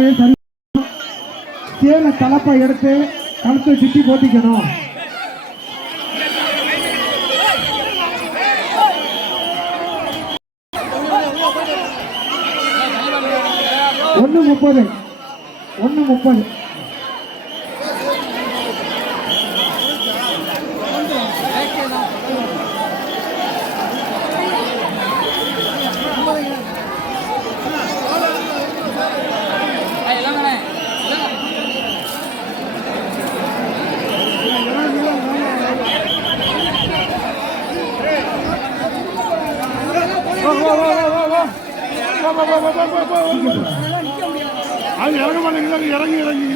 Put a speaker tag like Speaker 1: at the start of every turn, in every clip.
Speaker 1: தலையை சரி சேலை எடுத்து கழுத்தை சுற்றி போட்டிக்கணும் ஒன்று முப்பது. ஒன்று முப்பது.
Speaker 2: அது இறங்க மாட்டேங்குது இறங்கி இறங்கி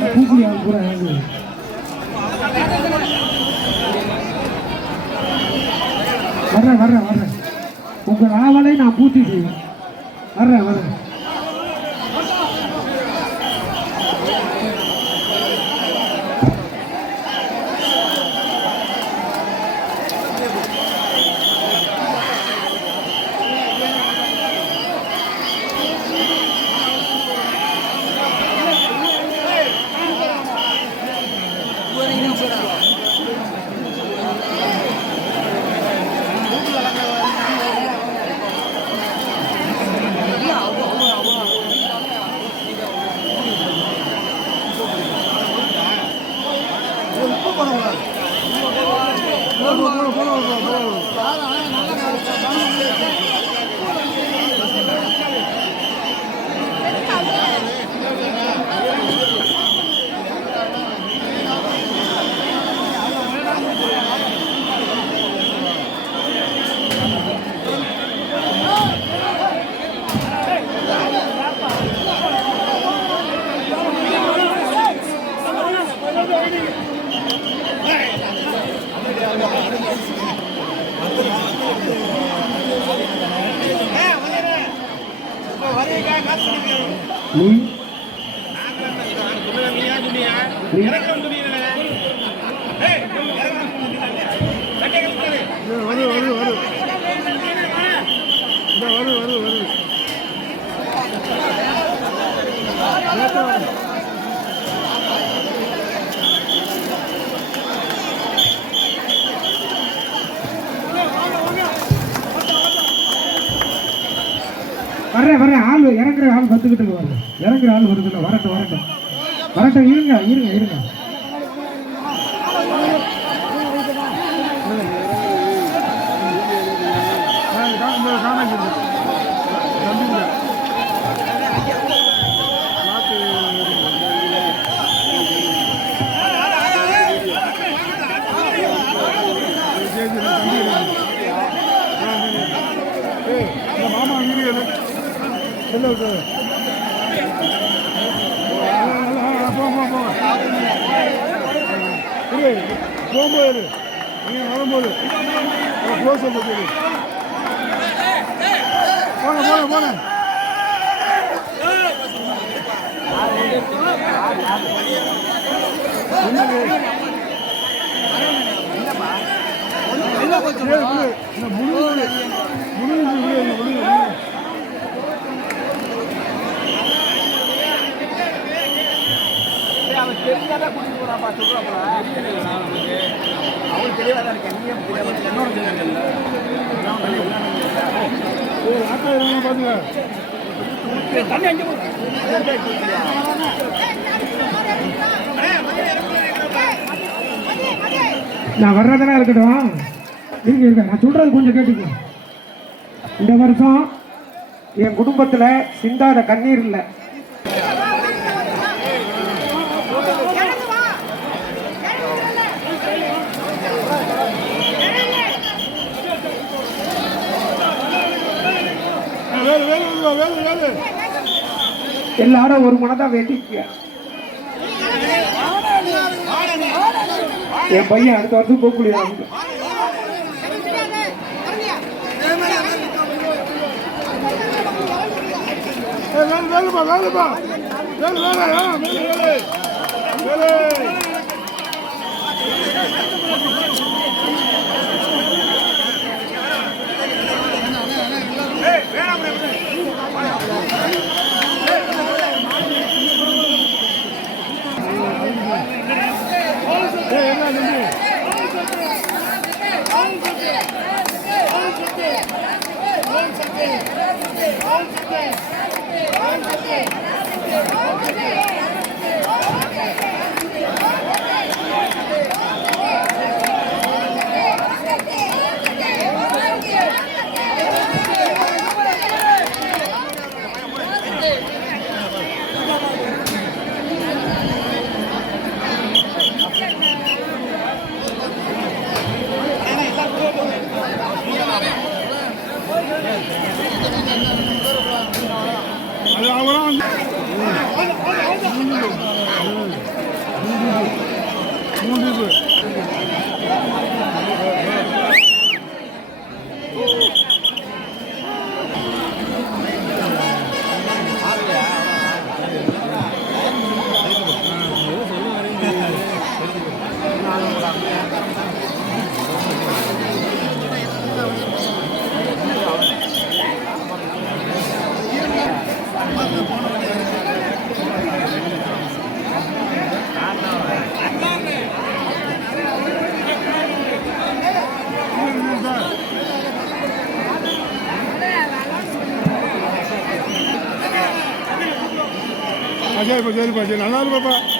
Speaker 1: வர்றேன் வர்றேன் வர்றேன். உங்கள் ஆவலை நான் பூர்த்தி செய்வேன். வர்றேன் வர்றேன். நீ நீ
Speaker 2: வரு வரு வரு இந்த
Speaker 1: ஆள் இறங்குற ஆள் வந்துக்கிட்டு வருது இறங்குற ஆள் வருதுல்ல வரட்டும் வரட்டும். வரட்டும் இருங்க இருங்க இருங்க.
Speaker 2: இந்த காணாங்க நம்பிக்கை நாட்டு மாமா வீடியோ போகும்போது நீங்கள் வரும்போது க்ளோஸ் பண்ணி போன போன போன பாத்துங்க
Speaker 1: நான் வர்றதெல்லாம் இருக்கட்டும். இருங்க இருக்க நான் சொல்றது கொஞ்சம் கேட்டுக்கோ. இந்த வருஷம் என் குடும்பத்தில் சிந்தாத கண்ணீர் இல்லை
Speaker 2: வேறு வேறு வேறு வேறு
Speaker 1: எல்லாரும் ஒரு மனதா வேண்டிக்க என் பையன் அடுத்த வருஷம் போகக்கூடிய
Speaker 2: வேலை வேலைப்பா வேலைப்பா வேலை. Sí.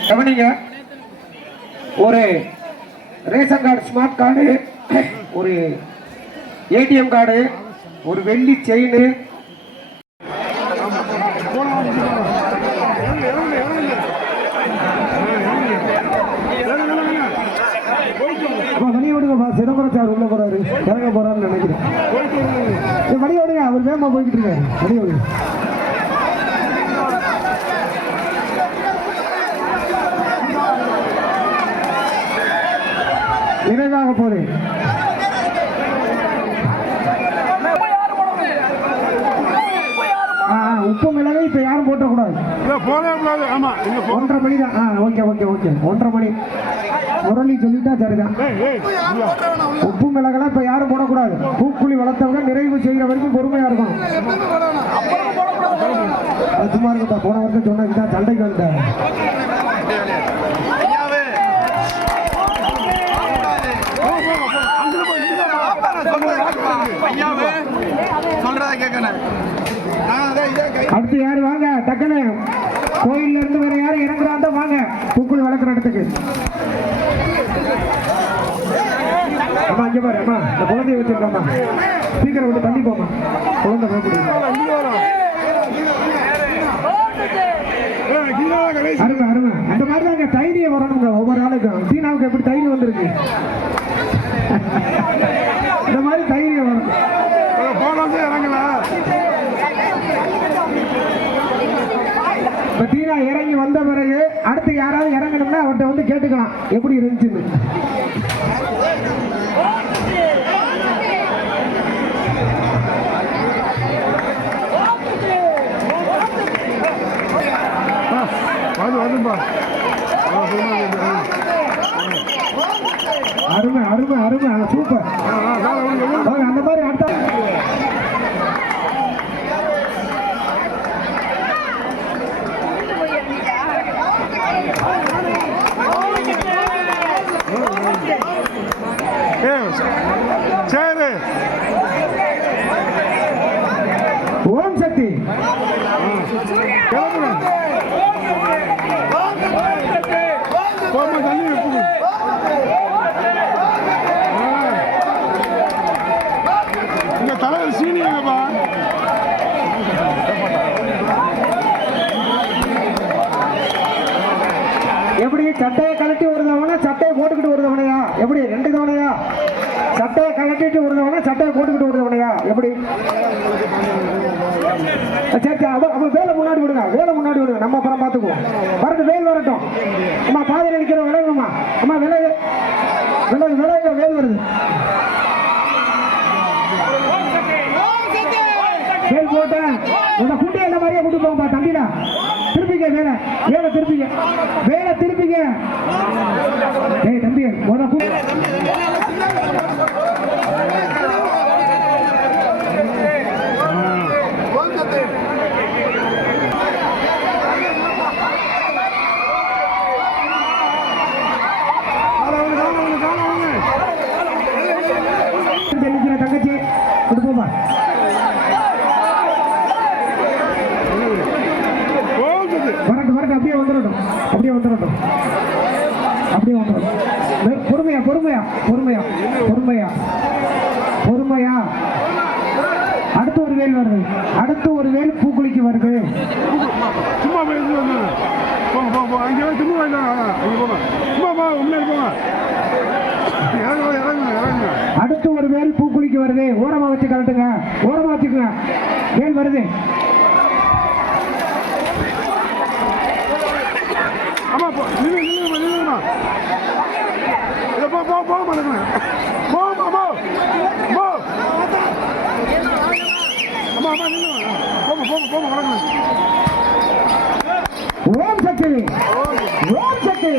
Speaker 1: கவனிங்க. ஒரு ரேஷன் கார்டு ஸ்மார்ட் கார்டு ஒரு ஏடிஎம் கார்டு ஒரு வெள்ளி செயின். வழி சிதம்பரம் சார் உள்ள போறாரு. இறங்க போறாருன்னு நினைக்கிறேன்.
Speaker 2: போயிட்டு
Speaker 1: வழி விடுங்க அவர் வேகமா போய்கிட்டு இருக்காரு. வழி நிறைவாக போகுது உப்பு மிளகு இப்ப யாரும் போட்டக்கூடாது. ஒன்றரை மணி தான். Okay okay okay. ஒன்றரை மணி. முரளி சொல்லிட்டா சரிதான். உப்பு மிளகெல்லாம் இப்ப யாரும் போடக்கூடாது. பூக்குழி வளர்த்தவங்க நிறைவு செய்யற வரைக்கும் பொறுமையா இருக்கும் சும்மா இருக்கட்டா போன வருஷம் சொன்ன இதுதான் சண்டைக்கு வந்துட்டேன். அடுத்து யாரு? வாங்க டக்குனு கோயில்ல இருந்து வேற யாரும் இறங்குறாந்தா வாங்க பூக்குழி வளர்க்குற இடத்துக்கு. அம்மா இங்க பாரு அம்மா இந்த குழந்தைய வச்சிருக்கோம்மா. ஸ்பீக்கரை விட்டு தள்ளி போமா குழந்தை பயப்படுது
Speaker 2: இங்கிட்டு
Speaker 1: அருமை அருமை. அந்த மாதிரி தாங்க தைரியம் வரணுங்க ஒவ்வொரு ஆளுக்கும். சீனாவுக்கு எப்படி தைரியம் வந்திருக்கு இந்த மாதிரி தைரியம் வரணும்
Speaker 2: அட, போடாதே, இறங்கல.
Speaker 1: இப்ப தீனா இறங்கி வந்த பிறகு அடுத்து யாராவது இறங்கணும்னா அவர்கிட்ட வந்து கேட்டுக்கலாம். எப்படி இருந்துச்சுன்னு
Speaker 2: ஆ, வந்து, வந்துப்பா. ஆ, போமா, வந்து, ஆ.
Speaker 1: அருமை அருமை அருமை சூப்பர்
Speaker 2: ஆ, ஆ, காலை விடுங்க, விடுங்க.
Speaker 1: வாங்க அந்த மாதிரி அடுத்த
Speaker 2: ஏய், சரி
Speaker 1: ஓம் சக்தி
Speaker 2: கிளம்புங்க போமா தண்ணி வைப்புங்க இங்க தலைவர் சீனியங்கப்பா
Speaker 1: எப்படி சட்டையை கழட்டி ஒரு தவணை சட்டையை போட்டுக்கிட்டு ஒரு தவணையா எப்படி ரெண்டு தவணையா சட்டையை கழட்டிட்டு ஒரு சட்டையை போட்டுக்கிட்டு ஒரு எப்படி? சரி சரி அவ வேலை முன்னாடி விடுங்க. வேலை முன்னாடி விடுங்க. நம்ம அப்புறம் பார்த்துக்குவோம். வரட்டும் வேல் வரட்டும். அம்மா பாதையில் நிற்கிற விலகுமா அம்மா விலகு விலகு விலகு வேல் வருது? வேல் போட்டேன் உங்க குட்டி அந்த மாதிரியே கூட்டு போங்கப்பா தம்பிடா. திருப்பிக்க வேலை. வேலை திருப்பிக்க. வேலை திருப்பிக்க. ஏய் தம்பி முத கூட்டு அப்படியே மெ- பொறுமையா பொறுமையா பொறுமையா பொறுமையா பொறுமையா. அடுத்து ஒரு வேல் வருது. அடுத்து ஒரு வேல் பூக்குளிக்கு வருது.
Speaker 2: சும்மா
Speaker 1: அடுத்து ஒரு வேல் பூக்குளிக்கு வருது. ஓரமா வச்சு கலட்டுங்க ஓரமா வச்சுக்கோங்க. வேல் வருது.
Speaker 2: போ போ போக போ. போ போ போ. அம்மா அம்மா நில்லுமா போமா போமா போமா வணக்கம்
Speaker 1: ஓம் சக்தி. ஓம் சக்தி.